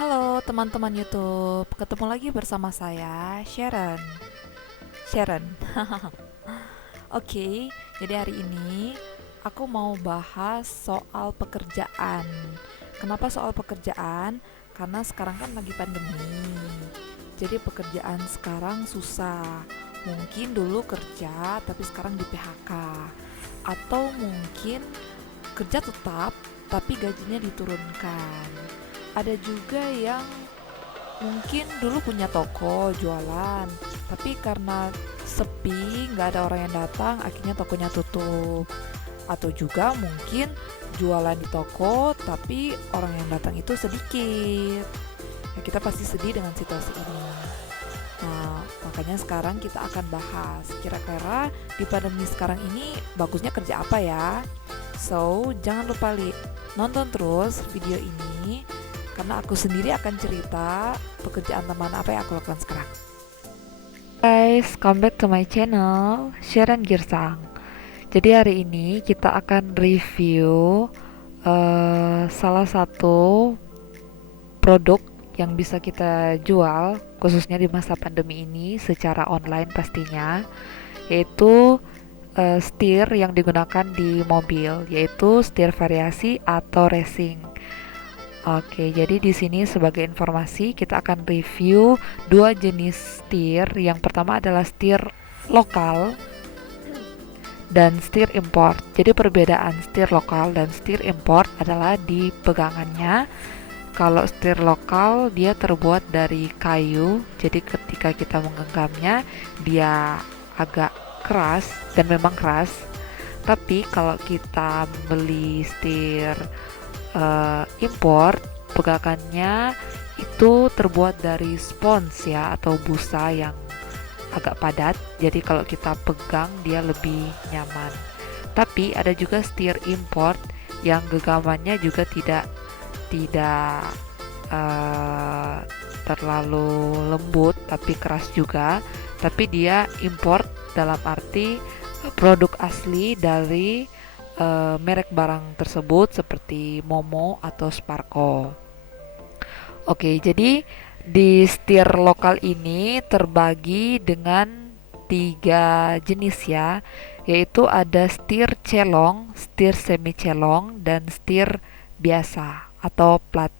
Halo teman-teman YouTube, ketemu lagi bersama saya Sharon. Sharon. Oke, jadi hari ini aku mau bahas soal pekerjaan. Kenapa soal pekerjaan? Karena sekarang kan lagi pandemi. Jadi pekerjaan sekarang susah. Mungkin dulu kerja tapi sekarang di PHK. Atau mungkin kerja tetap tapi gajinya diturunkan. Ada juga yang mungkin dulu punya toko jualan, tapi karena sepi, nggak ada orang yang datang, akhirnya tokonya tutup. Atau juga mungkin jualan di toko, tapi orang yang datang itu sedikit. Ya, kita pasti sedih dengan situasi ini. Nah, makanya sekarang kita akan bahas kira-kira di pandemi sekarang ini bagusnya kerja apa ya. So, jangan lupa nonton terus video ini karena aku sendiri akan cerita pekerjaan teman apa yang aku lakukan sekarang. Guys, come back to my channel, Sharon Girsang. Jadi hari ini kita akan review salah satu produk yang bisa kita jual khususnya di masa pandemi ini secara online pastinya, yaitu setir yang digunakan di mobil, yaitu setir variasi atau racing. Oke, jadi di sini sebagai informasi kita akan review dua jenis setir. Yang pertama adalah setir lokal dan setir import. Jadi perbedaan setir lokal dan setir import adalah di pegangannya. Kalau setir lokal dia terbuat dari kayu, jadi ketika kita menggenggamnya dia agak keras dan memang keras. Tapi kalau kita beli setir import, pegangannya itu terbuat dari spons ya, atau busa yang agak padat, jadi kalau kita pegang dia lebih nyaman. Tapi ada juga setir import yang genggamannya juga tidak terlalu lembut tapi keras juga, tapi dia import dalam arti produk asli dari merek barang tersebut seperti Momo atau Sparko. Oke, jadi di setir lokal ini terbagi dengan 3 jenis ya, yaitu ada setir celong, setir semi celong, dan setir biasa atau plat.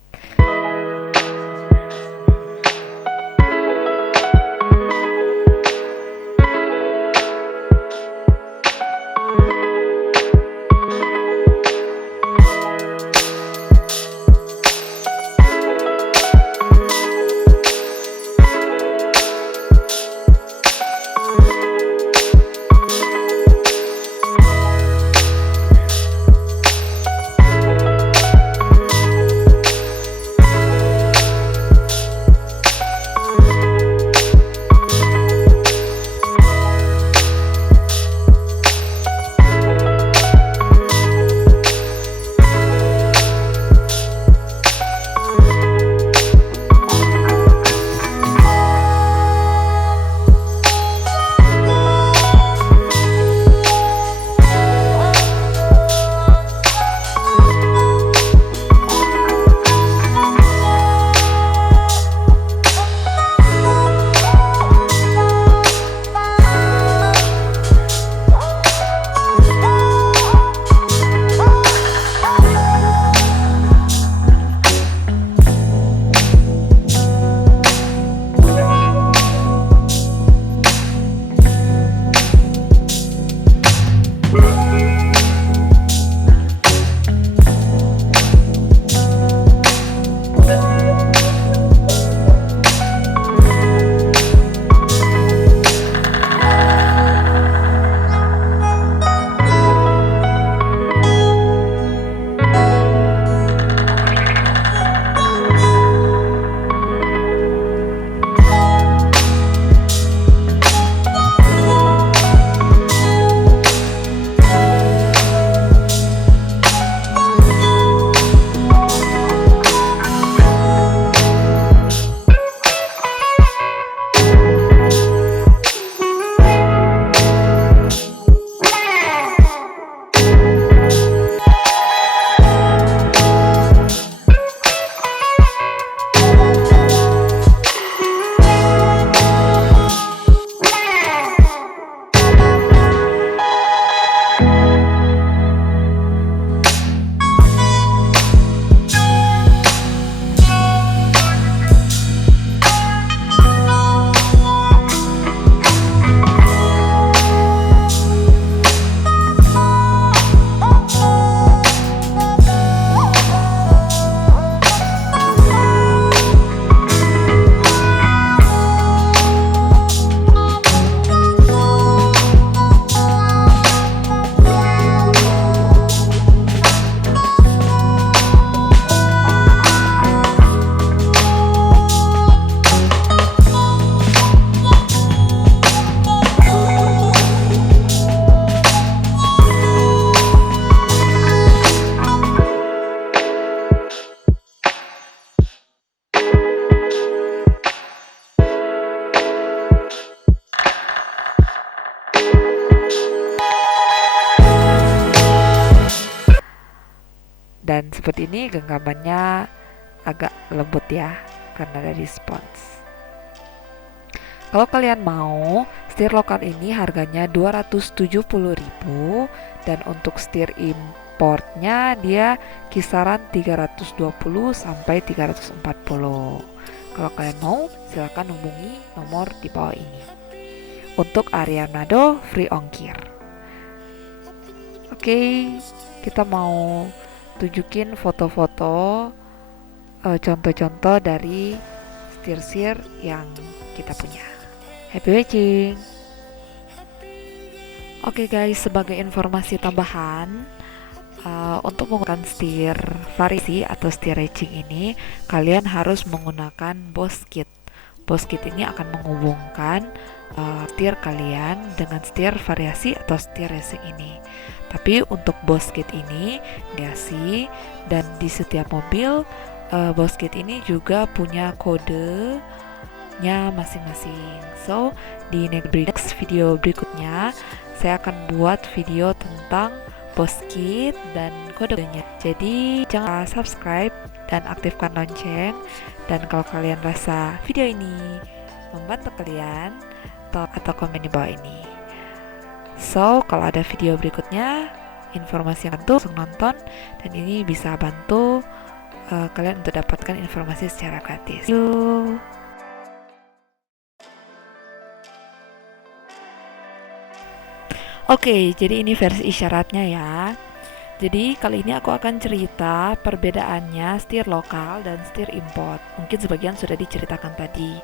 Dan seperti ini genggamannya agak lembut ya, karena dari spons. Kalau kalian mau, setir lokal ini harganya 270.000 dan untuk setir importnya dia kisaran 320 sampai 340. Kalau kalian mau, silakan hubungi nomor di bawah ini. Untuk area Manado free ongkir. Oke, kita mau tunjukin foto-foto contoh-contoh dari setir-setir yang kita punya. Happy watching. Oke guys, sebagai informasi tambahan, untuk menggunakan setir variasi atau setir racing ini, kalian harus menggunakan Boss Kit. Boss Kit ini akan menghubungkan setir kalian dengan setir variasi atau setir racing ini. Tapi untuk Boss Kit ini variasi, dan di setiap mobil Boss Kit ini juga punya kodenya masing-masing. So di next video berikutnya saya akan buat video tentang Boss Kit dan kodenya. Jadi jangan lupa subscribe dan aktifkan lonceng. Dan kalau kalian rasa video ini membantu kalian, atau komen di bawah ini. So kalau ada video berikutnya, informasi yang langsung nonton, dan ini bisa bantu kalian untuk dapatkan informasi secara gratis. Yuk. Oke, jadi ini versi isyaratnya ya. Jadi kali ini aku akan cerita perbedaannya setir lokal dan setir import. Mungkin sebagian sudah diceritakan tadi.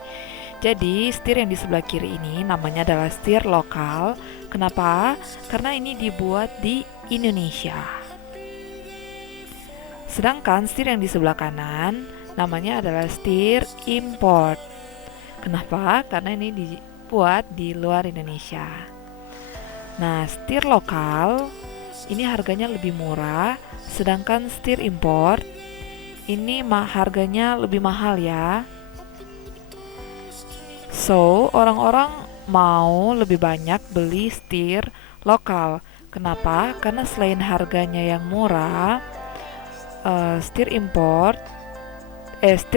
Jadi setir yang di sebelah kiri ini namanya adalah setir lokal. Kenapa? Karena ini dibuat di Indonesia. Sedangkan setir yang di sebelah kanan namanya adalah setir import. Kenapa? Karena ini dibuat di luar Indonesia. Nah, setir lokal ini harganya lebih murah, sedangkan setir import ini harganya lebih mahal ya. So, orang-orang mau lebih banyak beli setir lokal. Kenapa? Karena selain harganya yang murah, setir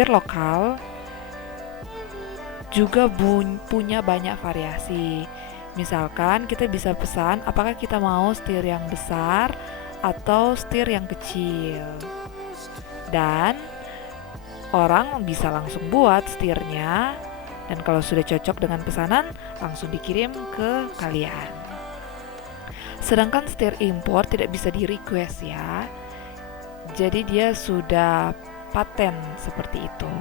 lokal juga punya banyak variasi. Misalkan kita bisa pesan apakah kita mau setir yang besar atau setir yang kecil. Dan orang bisa langsung buat setirnya, dan kalau sudah cocok dengan pesanan langsung dikirim ke kalian. Sedangkan setir impor tidak bisa di request ya. Jadi dia sudah paten seperti itu.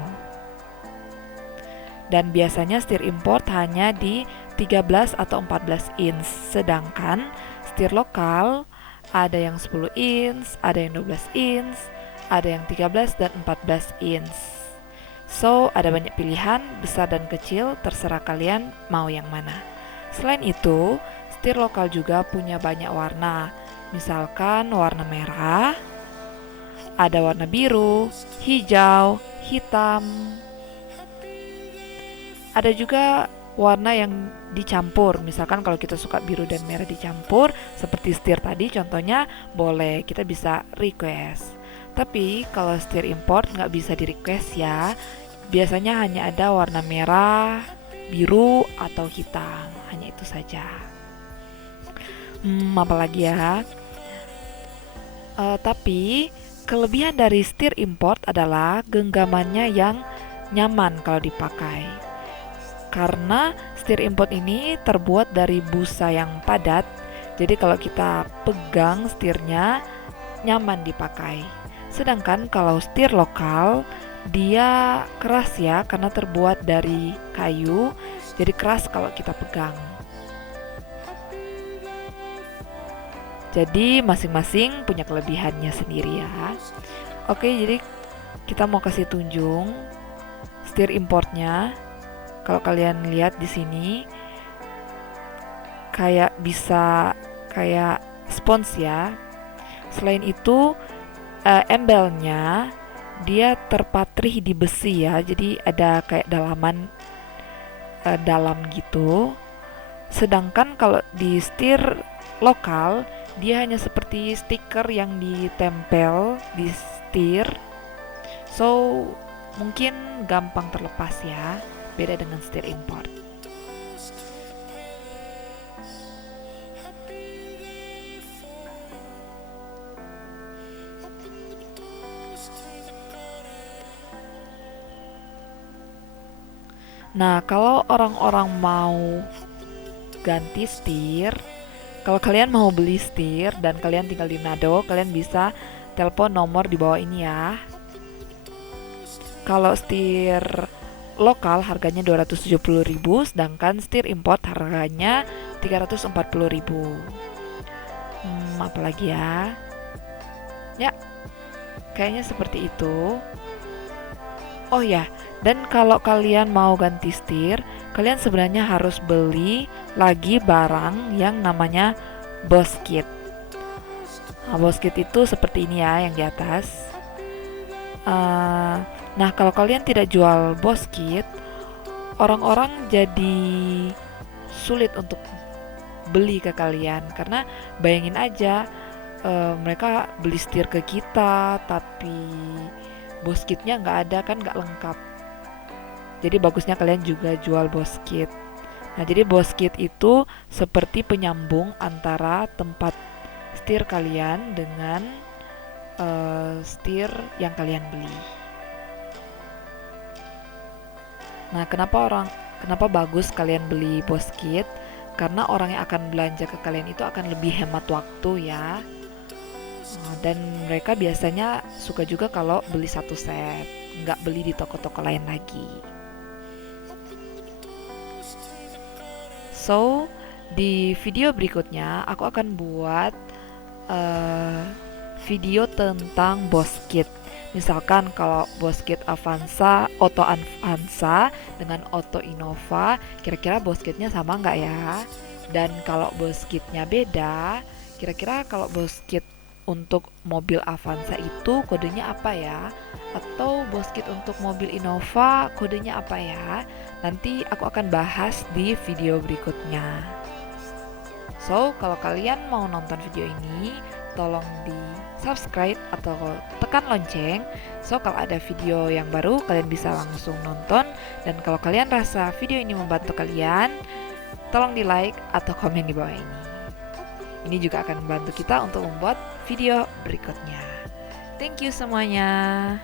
Dan biasanya setir import hanya di 13 atau 14 inch, sedangkan setir lokal ada yang 10 inch, ada yang 12 inch, ada yang 13 dan 14 inch. So, ada banyak pilihan, besar dan kecil, terserah kalian mau yang mana. Selain itu, setir lokal juga punya banyak warna. Misalkan warna merah, ada warna biru, hijau, hitam. Ada juga warna yang dicampur. Misalkan kalau kita suka biru dan merah dicampur, seperti setir tadi contohnya, boleh, kita bisa request. Tapi kalau setir import nggak bisa di request ya. Biasanya hanya ada warna merah, biru, atau hitam. Hanya itu saja. Apa lagi ya? Tapi kelebihan dari setir import adalah genggamannya yang nyaman kalau dipakai. Karena setir import ini terbuat dari busa yang padat, jadi kalau kita pegang setirnya nyaman dipakai. Sedangkan kalau setir lokal dia keras ya, karena terbuat dari kayu, jadi keras kalau kita pegang. Jadi masing-masing punya kelebihannya sendiri ya. Oke, jadi kita mau kasih tunjuk setir importnya. Kalau kalian lihat di sini kayak spons ya. Selain itu embelnya dia terpatri di besi ya. Jadi ada kayak dalaman dalam gitu. Sedangkan kalau di setir lokal Dia hanya seperti stiker yang ditempel di setir. So, mungkin gampang terlepas ya. Beda dengan setir import. Nah, kalau orang-orang mau ganti setir, kalau kalian mau beli setir dan kalian tinggal di Manado, kalian bisa telepon nomor di bawah ini ya. Kalau setir lokal harganya 270.000, sedangkan setir import harganya 340.000. Apalagi ya? Ya, kayaknya seperti itu. Oh ya, dan kalau kalian mau ganti setir, kalian sebenarnya harus beli lagi barang yang namanya Boss Kit. Nah, Boss Kit itu seperti ini ya, yang di atas. Nah, kalau kalian tidak jual Boss Kit, orang-orang jadi sulit untuk beli ke kalian, karena bayangin aja, mereka beli setir ke kita tapi Boss Kitnya nggak ada, kan nggak lengkap. Jadi bagusnya kalian juga jual Boss Kit. Nah, jadi Boss Kit itu seperti penyambung antara tempat setir kalian dengan setir yang kalian beli. Nah, kenapa bagus kalian beli Boss Kit? Karena orang yang akan belanja ke kalian itu akan lebih hemat waktu ya. Dan mereka biasanya suka juga kalau beli satu set, nggak beli di toko-toko lain lagi. So, di video berikutnya aku akan buat video tentang Boss Kit. Misalkan kalau Boss Kit Avanza, Auto Avanza dengan Auto Innova, kira-kira Boss Kitnya sama nggak ya? Dan kalau Boss Kitnya beda, kira-kira kalau Boss Kit untuk mobil Avanza itu kodenya apa ya? Atau Boss Kit untuk mobil Innova kodenya apa ya? Nanti aku akan bahas di video berikutnya. So, kalau kalian mau nonton video ini, tolong di subscribe atau tekan lonceng. So, kalau ada video yang baru, kalian bisa langsung nonton. Dan kalau kalian rasa video ini membantu kalian, tolong di like atau komen di bawah ini. Ini juga akan membantu kita untuk membuat video berikutnya. Thank you semuanya.